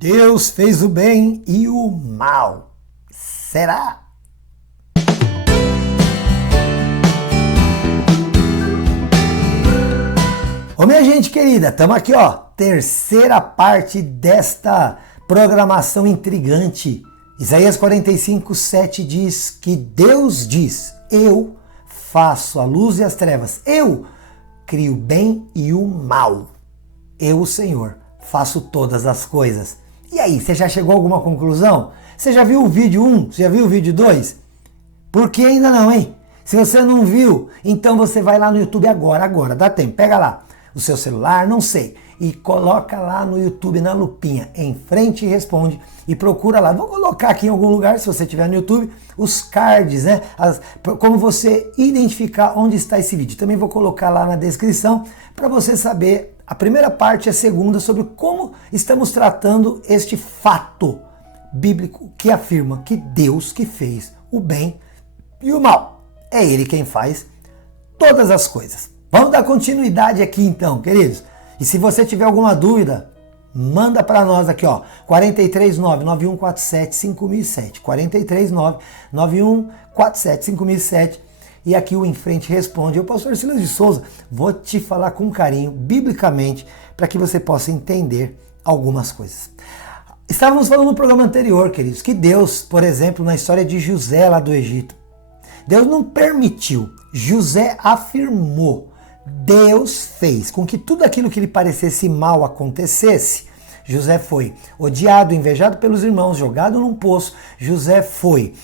Deus fez o bem e o mal. Será? Ô minha gente querida, estamos aqui ó, terceira parte desta programação intrigante. Isaías 45:7 diz que Deus diz, eu faço a luz e as trevas, eu crio o bem e o mal. Eu, o Senhor, faço todas as coisas. E aí, você já chegou a alguma conclusão? Você já viu o vídeo 1? Você já viu o vídeo 2? Por que ainda não, hein? Se você não viu, então você vai lá no YouTube agora, dá tempo, pega lá o seu celular, não sei, e coloca lá no YouTube na lupinha, Em Frente e Responde, e procura lá. Vou colocar aqui em algum lugar, se você tiver no YouTube, os cards, né? Como você identificar onde está esse vídeo. Também vou colocar lá na descrição para você saber a primeira parte e a segunda sobre como estamos tratando este fato bíblico que afirma que Deus que fez o bem e o mal. É Ele quem faz todas as coisas. Vamos dar continuidade aqui então, queridos. E se você tiver alguma dúvida, manda para nós aqui, ó, 439-9147-5007, 439-9147-5007, e aqui o Em Frente Responde. Eu, pastor Silas de Souza, vou te falar com carinho, biblicamente, para que você possa entender algumas coisas. Estávamos falando no programa anterior, queridos, que Deus, por exemplo, na história de José lá do Egito, Deus não permitiu, José afirmou, Deus fez com que tudo aquilo que lhe parecesse mal acontecesse. José foi odiado, invejado pelos irmãos, jogado num poço. José foi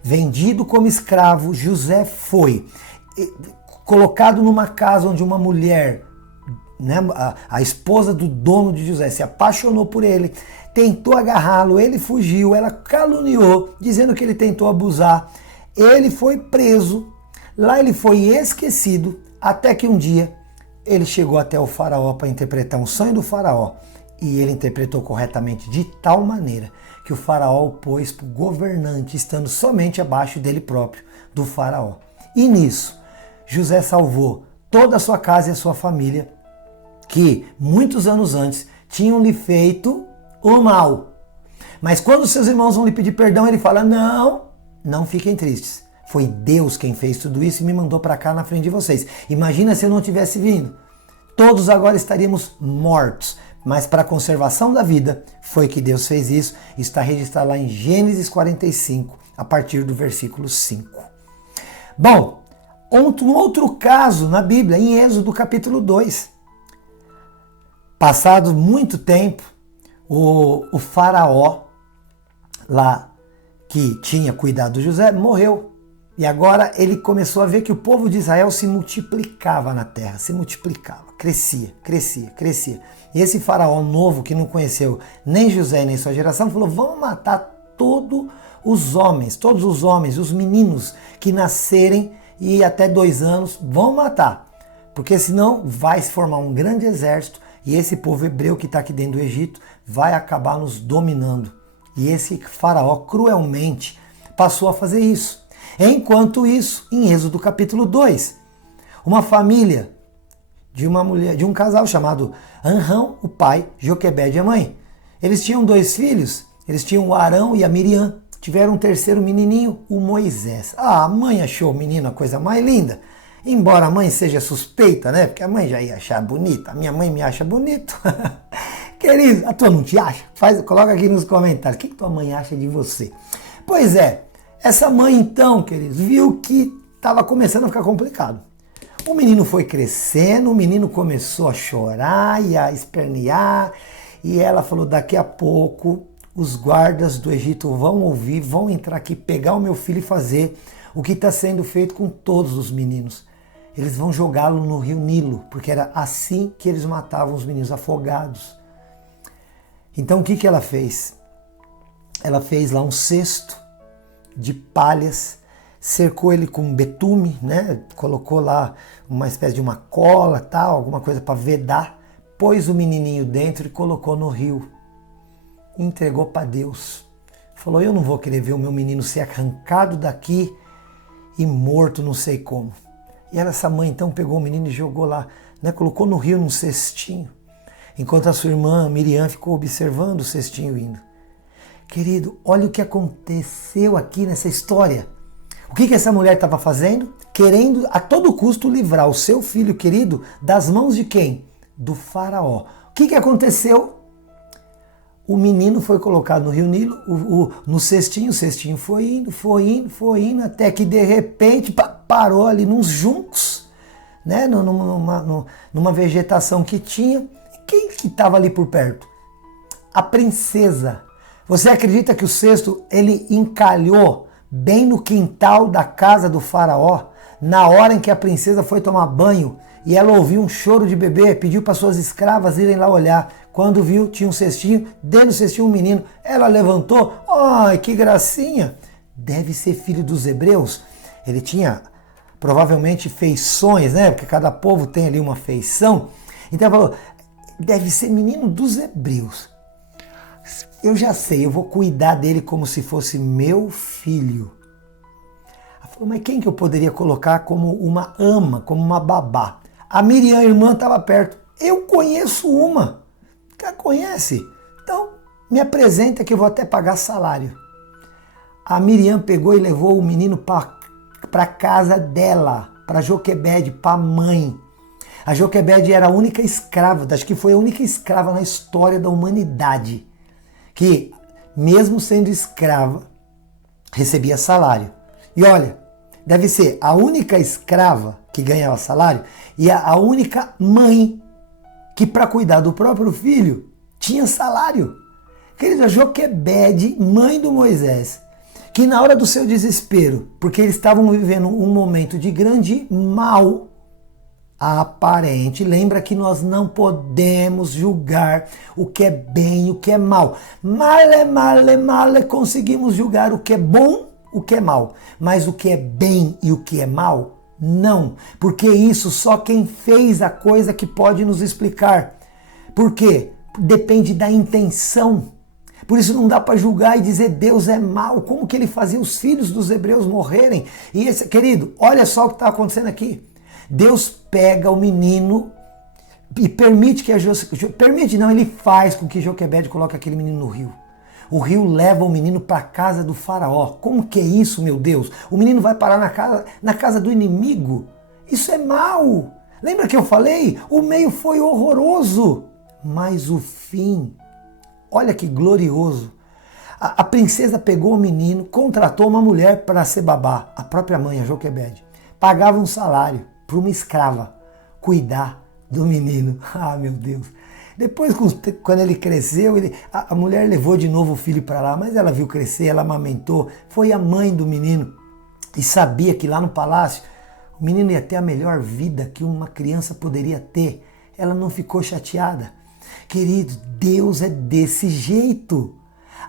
vendido como escravo. José foi colocado numa casa onde uma mulher, né, a esposa do dono de José, se apaixonou por ele, tentou agarrá-lo, ele fugiu, ela caluniou, dizendo que ele tentou abusar. Ele foi preso, lá ele foi esquecido, até que um dia ele chegou até o faraó para interpretar um sonho do faraó. E ele interpretou corretamente de tal maneira que o faraó o pôs para o governante, estando somente abaixo dele próprio, do faraó. E nisso, José salvou toda a sua casa e a sua família, que muitos anos antes tinham lhe feito o mal. Mas quando seus irmãos vão lhe pedir perdão, ele fala, não fiquem tristes. Foi Deus quem fez tudo isso e me mandou para cá na frente de vocês. Imagina se eu não tivesse vindo. Todos agora estaríamos mortos. Mas para a conservação da vida, foi que Deus fez isso. Está registrado lá em Gênesis 45, a partir do versículo 5. Bom, um outro caso na Bíblia, em Êxodo capítulo 2. Passado muito tempo, o faraó lá, que tinha cuidado de José, morreu. E agora ele começou a ver que o povo de Israel se multiplicava na terra, se multiplicava, crescia. E esse faraó novo, que não conheceu nem José nem sua geração, falou, vamos matar todos os homens, os meninos que nascerem e até 2 anos, vão matar. Porque senão vai se formar um grande exército e esse povo hebreu que está aqui dentro do Egito vai acabar nos dominando. E esse faraó cruelmente passou a fazer isso. Enquanto isso, em Êxodo capítulo 2, uma família de um casal chamado Amrão, o pai, Joquebede, a mãe. Eles tinham 2 filhos, eles tinham o Arão e a Miriam. Tiveram um terceiro menininho, o Moisés. A mãe achou o menino a coisa mais linda. Embora a mãe seja suspeita, né? Porque a mãe já ia achar bonita. A minha mãe me acha bonito. Querido, a tua não te acha? Coloca aqui nos comentários. O que tua mãe acha de você? Pois é, essa mãe então, queridos, viu que estava começando a ficar complicado. O menino foi crescendo, o menino começou a chorar e a espernear. E ela falou, daqui a pouco os guardas do Egito vão ouvir, vão entrar aqui, pegar o meu filho e fazer o que está sendo feito com todos os meninos. Eles vão jogá-lo no rio Nilo, porque era assim que eles matavam os meninos, afogados. Então o que ela fez? Ela fez lá um cesto de palhas, cercou ele com betume, né? Colocou lá uma espécie de uma cola, tal, alguma coisa para vedar, pôs o menininho dentro e colocou no rio. Entregou para Deus. Falou, eu não vou querer ver o meu menino ser arrancado daqui e morto não sei como. E essa mãe então pegou o menino e jogou lá, né? Colocou no rio num cestinho. enquanto a sua irmã Miriam ficou observando o cestinho indo. Querido, olha o que aconteceu aqui nessa história. O que essa mulher estava fazendo? Querendo a todo custo livrar o seu filho querido das mãos de quem? Do faraó. O que aconteceu? O menino foi colocado no rio Nilo, no cestinho, o cestinho foi indo, até que de repente parou ali nos juncos, né? numa vegetação que tinha. Quem que estava ali por perto? A princesa. Você acredita que o cesto ele encalhou bem no quintal da casa do faraó, na hora em que a princesa foi tomar banho e ela ouviu um choro de bebê, pediu para suas escravas irem lá olhar. Quando viu, tinha um cestinho, dentro do cestinho um menino. Ela levantou, ai, que gracinha! Deve ser filho dos hebreus. Ele tinha provavelmente feições, né? Porque cada povo tem ali uma feição. Então ela falou, deve ser menino dos hebreus. Eu já sei, eu vou cuidar dele como se fosse meu filho. Ela falou, mas quem que eu poderia colocar como uma ama, como uma babá? A Miriam, a irmã, estava perto. Eu conheço uma. Ela conhece? Então, me apresenta que eu vou até pagar salário. A Miriam pegou e levou o menino para casa dela, para Joquebede, para a mãe. A Joquebede era a única escrava, acho que foi a única escrava na história da humanidade, que, mesmo sendo escrava, recebia salário. E olha, deve ser a única escrava que ganhava salário e a única mãe que, para cuidar do próprio filho, tinha salário. Querida, Joquebede, mãe do Moisés, que na hora do seu desespero, porque eles estavam vivendo um momento de grande mal aparente, lembra que nós não podemos julgar o que é bem e o que é mal. Male, conseguimos julgar o que é bom, o que é mal. Mas o que é bem e o que é mal, não. Porque isso só quem fez a coisa que pode nos explicar. Por quê? Depende da intenção. Por isso não dá para julgar e dizer Deus é mau. Como que ele fazia os filhos dos hebreus morrerem? E esse, querido, olha só o que está acontecendo aqui. Deus pega o menino e permite que ele faz com que Joquebede coloque aquele menino no rio. O rio leva o menino para a casa do faraó. Como que é isso, meu Deus? O menino vai parar na casa do inimigo. Isso é mal. Lembra que eu falei? O meio foi horroroso, mas o fim, olha que glorioso. A princesa pegou o menino, contratou uma mulher para ser babá, a própria mãe, a Joquebede. Pagava um salário para uma escrava cuidar do menino. Ah, meu Deus. Depois, quando ele cresceu, a mulher levou de novo o filho para lá, mas ela viu crescer, ela amamentou, foi a mãe do menino e sabia que lá no palácio o menino ia ter a melhor vida que uma criança poderia ter. Ela não ficou chateada. Querido, Deus é desse jeito.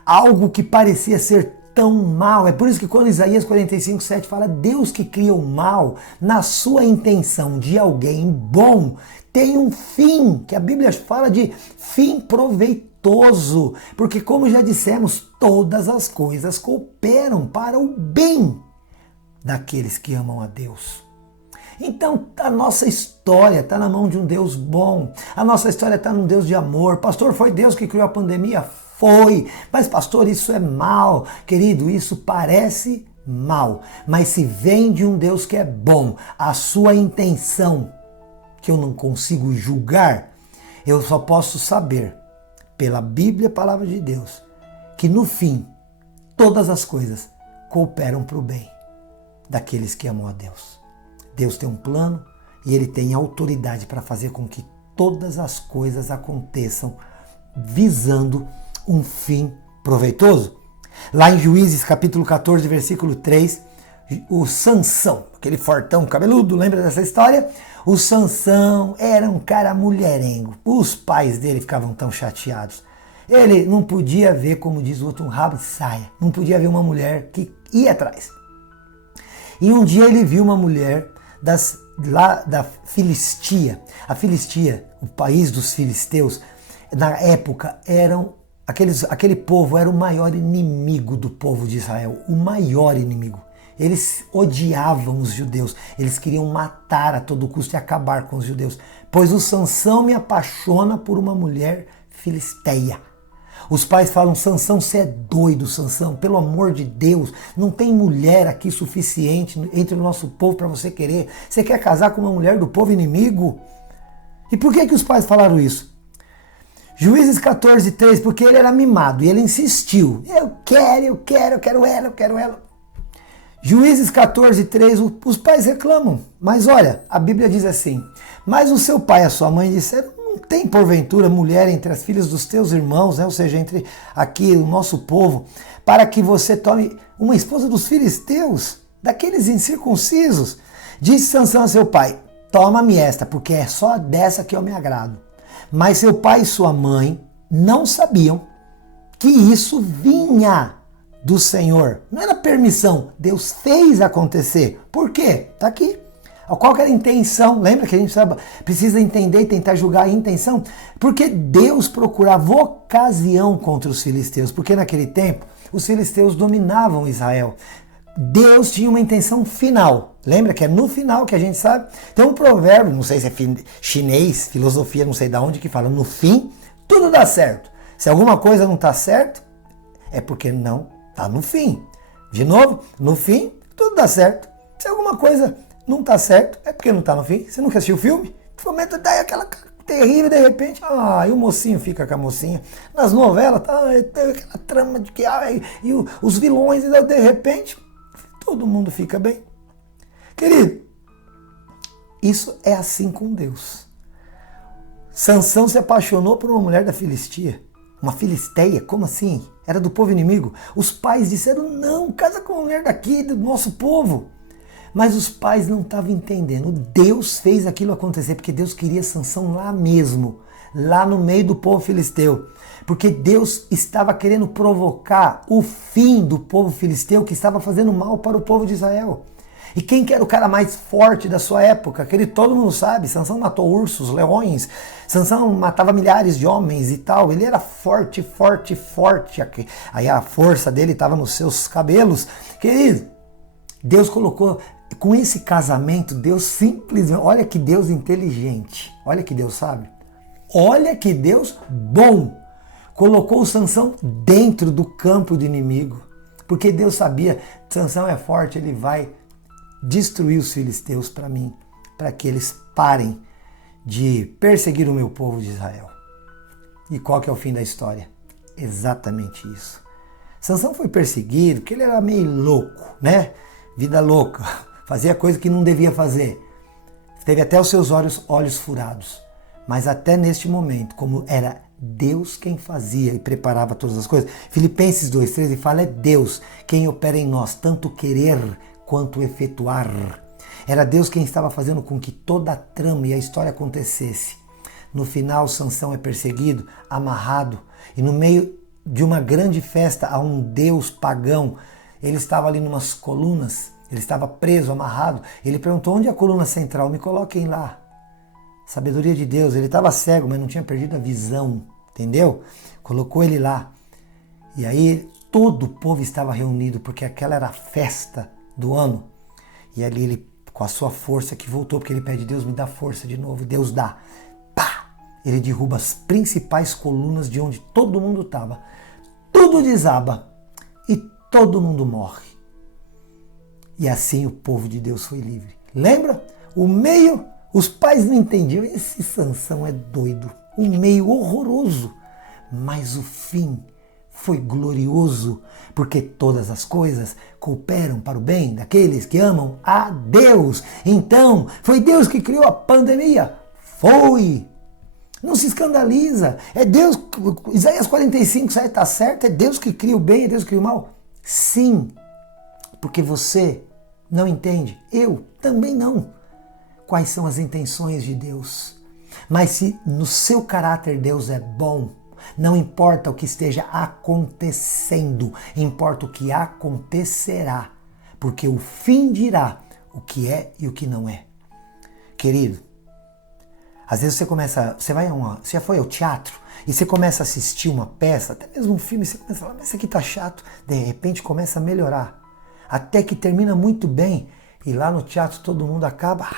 Algo que parecia ser tão mal. É por isso que quando Isaías 45:7 fala Deus que cria o mal na sua intenção de alguém bom, tem um fim, que a Bíblia fala de fim proveitoso. Porque como já dissemos, todas as coisas cooperam para o bem daqueles que amam a Deus. Então a nossa história está na mão de um Deus bom. A nossa história está num Deus de amor. Pastor, foi Deus que criou a pandemia? Foi. Mas pastor, isso é mal. Querido, isso parece mal. Mas se vem de um Deus que é bom, a sua intenção, que eu não consigo julgar, eu só posso saber, pela Bíblia, a palavra de Deus, que no fim, todas as coisas cooperam para o bem daqueles que amam a Deus. Deus tem um plano e Ele tem autoridade para fazer com que todas as coisas aconteçam visando um fim proveitoso. Lá em Juízes, capítulo 14, versículo 3, o Sansão, aquele fortão cabeludo, lembra dessa história? O Sansão era um cara mulherengo. Os pais dele ficavam tão chateados. Ele não podia ver, como diz o outro, um rabo de saia. Não podia ver uma mulher que ia atrás. E um dia ele viu uma mulher lá da Filistia. A Filistia, o país dos filisteus, na época aquele povo era o maior inimigo do povo de Israel, o maior inimigo. Eles odiavam os judeus, eles queriam matar a todo custo e acabar com os judeus. Pois o Sansão me apaixona por uma mulher filisteia. Os pais falam, Sansão, você é doido, Sansão, pelo amor de Deus, não tem mulher aqui suficiente entre o nosso povo para você querer. Você quer casar com uma mulher do povo inimigo? E por que os pais falaram isso? Juízes 14:3, porque ele era mimado e ele insistiu. Eu quero ela. Juízes 14:3, os pais reclamam. Mas olha, a Bíblia diz assim, mas o seu pai e a sua mãe disseram, não tem porventura mulher entre as filhas dos teus irmãos, né? Ou seja, entre aqui o nosso povo, para que você tome uma esposa dos filisteus, daqueles incircuncisos. Disse Sansão a seu pai, toma-me esta, porque é só dessa que eu me agrado. Mas seu pai e sua mãe não sabiam que isso vinha do Senhor. Não era permissão, Deus fez acontecer. Por quê? Está aqui. Qual que era a intenção? Lembra que a gente precisa entender e tentar julgar a intenção? Porque Deus procurava ocasião contra os filisteus, porque naquele tempo os filisteus dominavam Israel. Deus tinha uma intenção final. Lembra que é no final que a gente sabe? Tem um provérbio, não sei se é chinês, filosofia, não sei de onde, que fala, no fim, tudo dá certo. Se alguma coisa não está certo, é porque não está no fim. De novo, no fim, tudo dá certo. Se alguma coisa não está certo, é porque não está no fim. Você nunca assistiu o filme? Fomenta daí aquela terrível, de repente, e o mocinho fica com a mocinha. Nas novelas, tem aquela trama de que, os vilões, e de repente, todo mundo fica bem. Querido, isso é assim com Deus. Sansão se apaixonou por uma mulher da Filistia. Uma filisteia? Como assim? Era do povo inimigo. Os pais disseram, não, casa com uma mulher daqui, do nosso povo. Mas os pais não estavam entendendo. Deus fez aquilo acontecer, porque Deus queria Sansão lá mesmo, lá no meio do povo filisteu. Porque Deus estava querendo provocar o fim do povo filisteu que estava fazendo mal para o povo de Israel. E quem que era o cara mais forte da sua época? Aquele todo mundo sabe, Sansão matou ursos, leões, Sansão matava milhares de homens e tal. Ele era forte. Aí a força dele estava nos seus cabelos. Querido, Deus colocou, com esse casamento, Deus simplesmente, olha que Deus inteligente, olha que Deus sabe, olha que Deus bom, colocou o Sansão dentro do campo do inimigo, porque Deus sabia, Sansão é forte, ele vai destruir os filisteus para mim, para que eles parem de perseguir o meu povo de Israel. E qual que é o fim da história? Exatamente isso. Sansão foi perseguido porque ele era meio louco, né? Vida louca, fazia coisa que não devia fazer. Teve até os seus olhos furados. Mas até neste momento, como era Deus quem fazia e preparava todas as coisas, Filipenses 2:13 fala, é Deus quem opera em nós, tanto querer quanto efetuar. Era Deus quem estava fazendo com que toda a trama e a história acontecesse. No final, Sansão é perseguido, amarrado, e no meio de uma grande festa a um deus pagão, ele estava ali numas colunas, ele estava preso, amarrado. Ele perguntou, onde é a coluna central? Me coloquem lá. Sabedoria de Deus, ele estava cego, mas não tinha perdido a visão, entendeu? Colocou ele lá. E aí todo o povo estava reunido, porque aquela era a festa do ano. E ali ele, com a sua força que voltou, porque ele pede, Deus me dá força de novo, Deus dá. Pá! Ele derruba as principais colunas de onde todo mundo estava. Tudo desaba e todo mundo morre. E assim o povo de Deus foi livre. Lembra? O meio, os pais não entendiam, esse Sansão é doido. Um meio horroroso. Mas o fim foi glorioso, porque todas as coisas cooperam para o bem daqueles que amam a Deus. Então, foi Deus que criou a pandemia? Foi! Não se escandaliza. É Deus, Isaías 45, está certo? É Deus que cria o bem, é Deus que cria o mal? Sim, porque você não entende, eu também não, quais são as intenções de Deus. Mas se no seu caráter Deus é bom, não importa o que esteja acontecendo, importa o que acontecerá, porque o fim dirá o que é e o que não é. Querido, às vezes você já foi ao teatro e você começa a assistir uma peça, até mesmo um filme, você começa a falar, mas isso aqui tá chato, de repente começa a melhorar. até que termina muito bem. E lá no teatro todo mundo acaba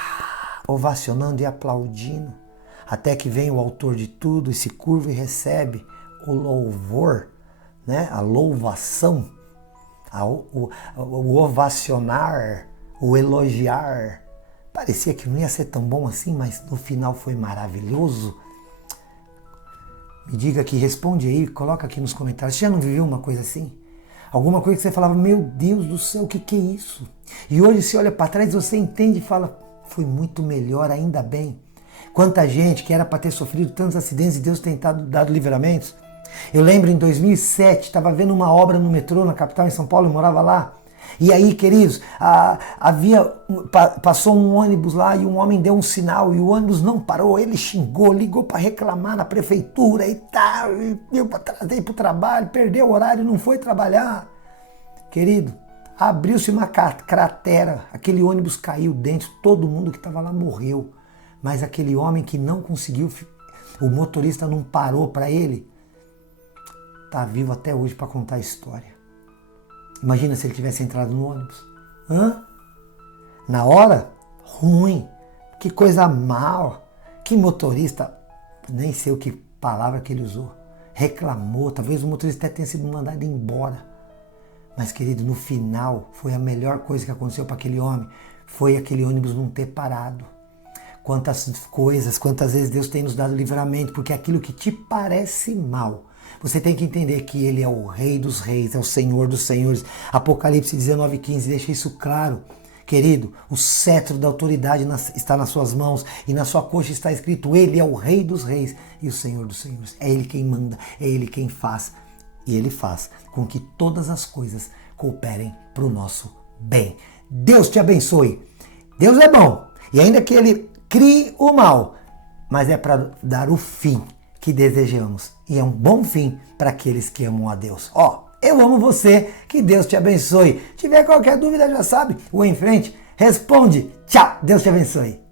ovacionando e aplaudindo. Até que vem o autor de tudo e se curva e recebe o louvor, né? A louvação, o ovacionar, o elogiar. Parecia que não ia ser tão bom assim, mas no final foi maravilhoso. Me diga aqui, responde aí, coloca aqui nos comentários. Você já não viveu uma coisa assim? Alguma coisa que você falava, meu Deus do céu, o que é isso? E hoje você olha para trás, você entende e fala, foi muito melhor, ainda bem. Quanta gente que era para ter sofrido tantos acidentes e Deus tem dado livramentos. Eu lembro em 2007, estava vendo uma obra no metrô, na capital, em São Paulo, eu morava lá. E aí, queridos, passou um ônibus lá e um homem deu um sinal e o ônibus não parou, ele xingou, ligou para reclamar na prefeitura e tal, e eu atrasei para o trabalho, perdeu o horário, não foi trabalhar. Querido, abriu-se uma cratera, aquele ônibus caiu dentro, todo mundo que estava lá morreu, mas aquele homem que não conseguiu, o motorista não parou para ele, está vivo até hoje para contar a história. Imagina se ele tivesse entrado no ônibus. Na hora, ruim. Que coisa mal. Que motorista, nem sei o que palavra que ele usou. Reclamou, talvez o motorista até tenha sido mandado embora. Mas, querido, no final, foi a melhor coisa que aconteceu para aquele homem. Foi aquele ônibus não ter parado. Quantas coisas, quantas vezes Deus tem nos dado livramento, porque aquilo que te parece mal, você tem que entender que Ele é o Rei dos Reis, é o Senhor dos Senhores. Apocalipse 19:15 deixa isso claro. Querido, o cetro da autoridade está nas suas mãos e na sua coxa está escrito, Ele é o Rei dos Reis e o Senhor dos Senhores. É Ele quem manda, é Ele quem faz. E Ele faz com que todas as coisas cooperem para o nosso bem. Deus te abençoe. Deus é bom. E ainda que Ele crie o mal, mas é para dar o fim que desejamos. E é um bom fim para aqueles que amam a Deus. Eu amo você, que Deus te abençoe. Se tiver qualquer dúvida, já sabe, o Em Frente responde. Tchau, Deus te abençoe.